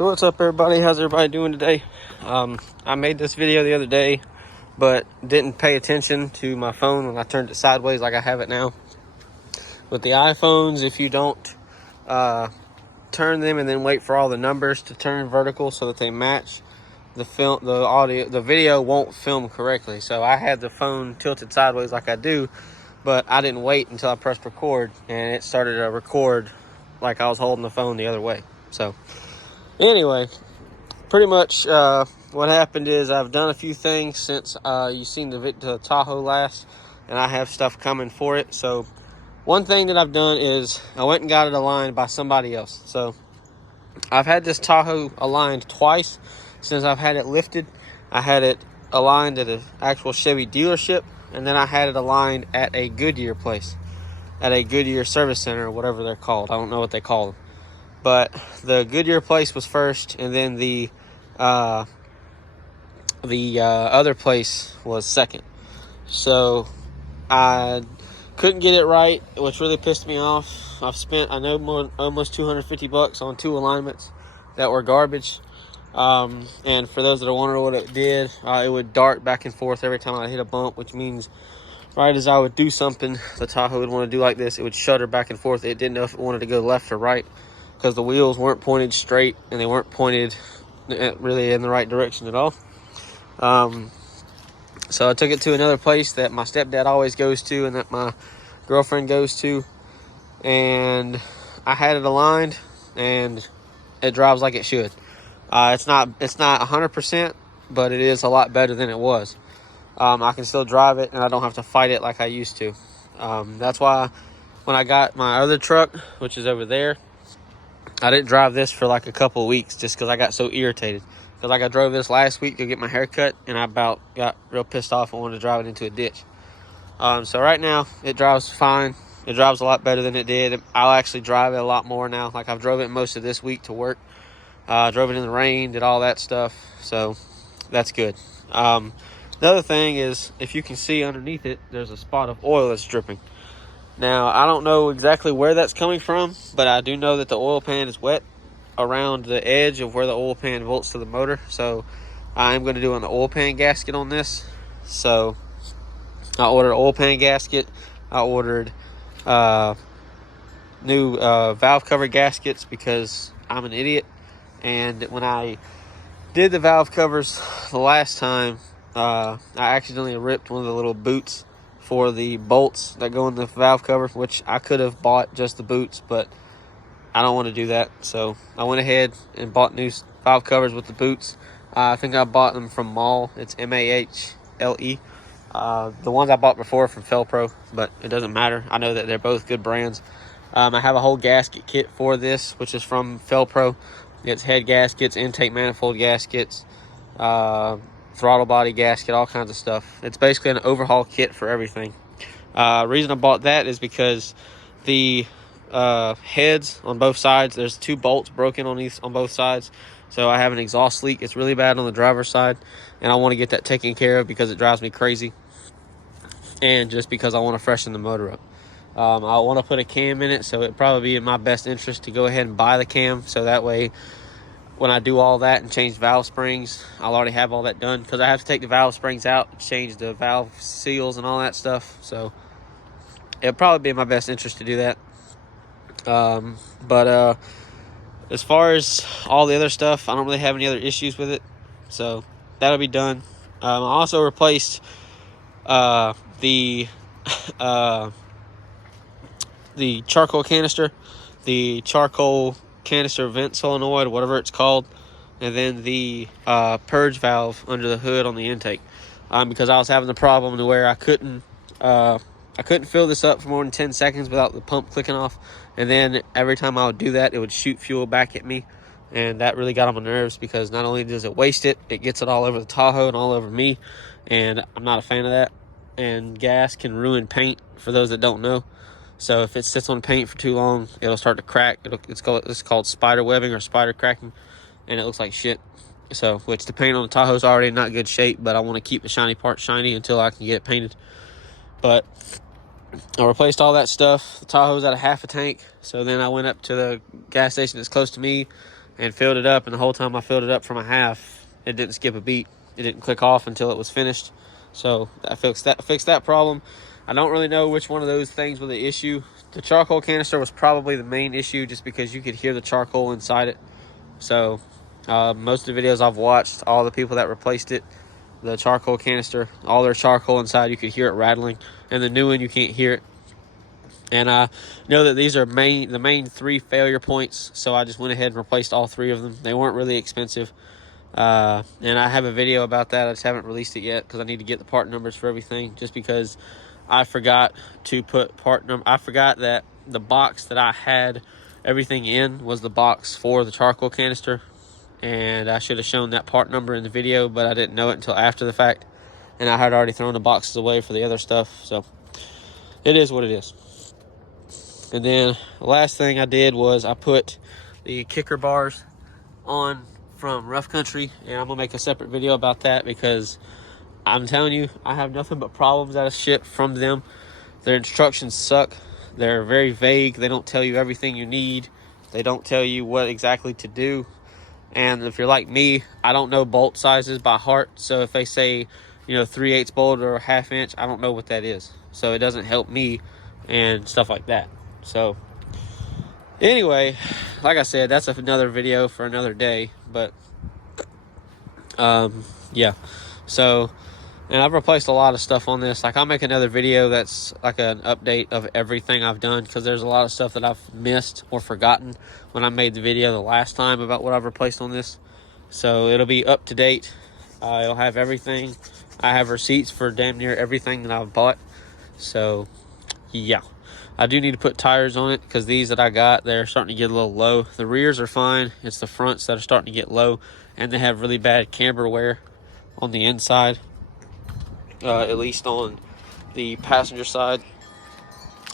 So what's up, everybody? How's everybody doing today? I made this video the other day, but didn't pay attention to my phone when I turned it sideways like I have it now. With the iPhones, if you don't turn them and then wait for all the numbers to turn vertical so that they match, the video won't film correctly. So I had the phone tilted sideways like I do, but I didn't wait until I pressed record, and it started to record like I was holding the phone the other way. So anyway, pretty much what happened is I've done a few things since you seen the Tahoe last, and I have stuff coming for it. So one thing that I've done is I went and got it aligned by somebody else. So I've had this Tahoe aligned twice since I've had it lifted. I had it aligned at an actual Chevy dealership, and then I had it aligned at a Goodyear place, at a Goodyear service center or whatever they're called. I don't know what they call them. But the Goodyear place was first, and then the other place was second. So I couldn't get it right, which really pissed me off. I've spent, almost $250 on two alignments that were garbage. And for those that are wondering what it did, it would dart back and forth every time I hit a bump, which means right as I would do something, the Tahoe would want to do like this. It would shudder back and forth. It didn't know if it wanted to go left or right, because the wheels weren't pointed straight and they weren't pointed really in the right direction at all. So I took it to another place that my stepdad always goes to and that my girlfriend goes to, and I had it aligned, and it drives like it should. It's not 100%, but it is a lot better than it was. I can still drive it, and I don't have to fight it like I used to. That's why when I got my other truck, which is over there, I didn't drive this for like a couple of weeks just because I got so irritated. Because like I drove this last week to get my hair cut, and I about got real pissed off and wanted to drive it into a ditch. So right now, it drives fine. It drives a lot better than it did. I'll actually drive it a lot more now. Like I've drove it most of this week to work. Drove it in the rain, did all that stuff. So that's good. The other thing is, if you can see underneath it, there's a spot of oil that's dripping. Now, I don't know exactly where that's coming from, but I do know that the oil pan is wet around the edge of where the oil pan bolts to the motor. So I'm going to do an oil pan gasket on this. So I ordered an oil pan gasket. I ordered new valve cover gaskets because I'm an idiot. And when I did the valve covers the last time, I accidentally ripped one of the little boots for the bolts that go in the valve cover, which I could have bought just the boots, but I don't want to do that. So I went ahead and bought new valve covers with the boots. I think I bought them from Mahle. It's M-A-H-L-E. The ones I bought before from Felpro, but it doesn't matter. I know that they're both good brands. I have a whole gasket kit for this, which is from Felpro. It's head gaskets, intake manifold gaskets, throttle body gasket, all kinds of stuff. It's basically an overhaul kit for everything. Reason I bought that is because the heads on both sides, there's two bolts broken on both sides. So I have an exhaust leak. It's really bad on the driver's side, and I want to get that taken care of because it drives me crazy, and just because I want to freshen the motor up. I want to put a cam in it, so it'd probably be in my best interest to go ahead and buy the cam, so that way when I do all that and change valve springs, I'll already have all that done, because I have to take the valve springs out, change the valve seals and all that stuff. So it'll probably be in my best interest to do that. But as far as all the other stuff, I don't really have any other issues with it, so that'll be done. I also replaced the charcoal canister, the charcoal canister vent solenoid, whatever it's called, and then the purge valve under the hood on the intake, because I was having the problem to where I couldn't fill this up for more than 10 seconds without the pump clicking off, and then every time I would do that, it would shoot fuel back at me, and that really got on my nerves, because not only does it waste it, it gets it all over the Tahoe and all over me, and I'm not a fan of that. And gas can ruin paint, for those that don't know. So if it sits on paint for too long, it'll start to crack. It's called spider webbing or spider cracking, and it looks like shit. So, which the paint on the Tahoe is already in not good shape, but I want to keep the shiny part shiny until I can get it painted. But I replaced all that stuff. The Tahoe's at a half a tank, so then I went up to the gas station that's close to me, and filled it up. And the whole time I filled it up from a half, it didn't skip a beat. It didn't click off until it was finished. So I fixed that problem. I don't really know which one of those things was the issue. The charcoal canister was probably the main issue, just because you could hear the charcoal inside it. So most of the videos I've watched, all the people that replaced it, the charcoal canister, all their charcoal inside, you could hear it rattling. And the new one, you can't hear it. And I know that these are the main 3 failure points, so I just went ahead and replaced all 3 of them. They weren't really expensive. And I have a video about that. I just haven't released it yet because I need to get the part numbers for everything, just because I forgot to put part number. I forgot that the box that I had everything in was the box for the charcoal canister, and I should have shown that part number in the video, but I didn't know it until after the fact, and I had already thrown the boxes away for the other stuff. So it is what it is. And then the last thing I did was I put the kicker bars on from Rough Country, and I'm gonna make a separate video about that, because I'm telling you, I have nothing but problems out of shit from them. Their instructions suck. They're very vague. They don't tell you everything you need. They don't tell you what exactly to do. And if you're like me, I don't know bolt sizes by heart. So if they say, 3/8 bolt or a 1/2 inch, I don't know what that is. So it doesn't help me and stuff like that. So anyway, like I said, that's another video for another day. But yeah. So, and I've replaced a lot of stuff on this. Like, I'll make another video that's like an update of everything I've done, because there's a lot of stuff that I've missed or forgotten when I made the video the last time about what I've replaced on this. So it'll be up to date. It'll have everything. I have receipts for damn near everything that I've bought. So yeah, I do need to put tires on it, because these that I got, they're starting to get a little low. The rears are fine. It's the fronts that are starting to get low, and they have really bad camber wear on the inside. At least on the passenger side.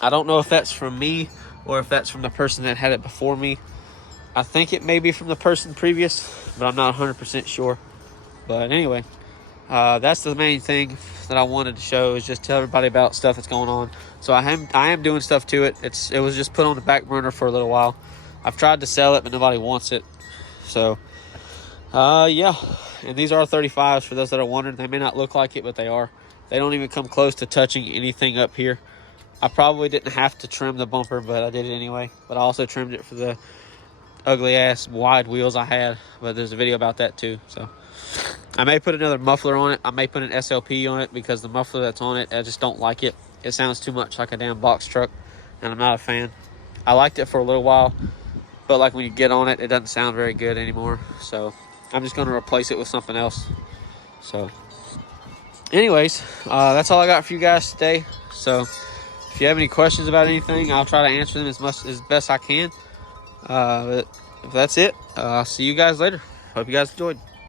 I don't know if that's from me or if that's from the person that had it before me. I think it may be from the person previous, but I'm not 100% sure. But anyway, that's the main thing that I wanted to show, is just tell everybody about stuff that's going on. So I am doing stuff to it. It was just put on the back burner for a little while. I've tried to sell it, but nobody wants it. So yeah, and these are 35s for those that are wondering. They may not look like it, but they are. They don't even come close to touching anything up here. I probably didn't have to trim the bumper, but I did it anyway. But I also trimmed it for the ugly ass wide wheels I had, but there's a video about that too. So I may put another muffler on it. I may put an SLP on it, because the muffler that's on it, I just don't like it. It sounds too much like a damn box truck, and I'm not a fan. I liked it for a little while, but like when you get on it, it doesn't sound very good anymore. So I'm just going to replace it with something else. So anyways, that's all I got for you guys today. So if you have any questions about anything, I'll try to answer them as best I can. But if that's it, I'll see you guys later. Hope you guys enjoyed.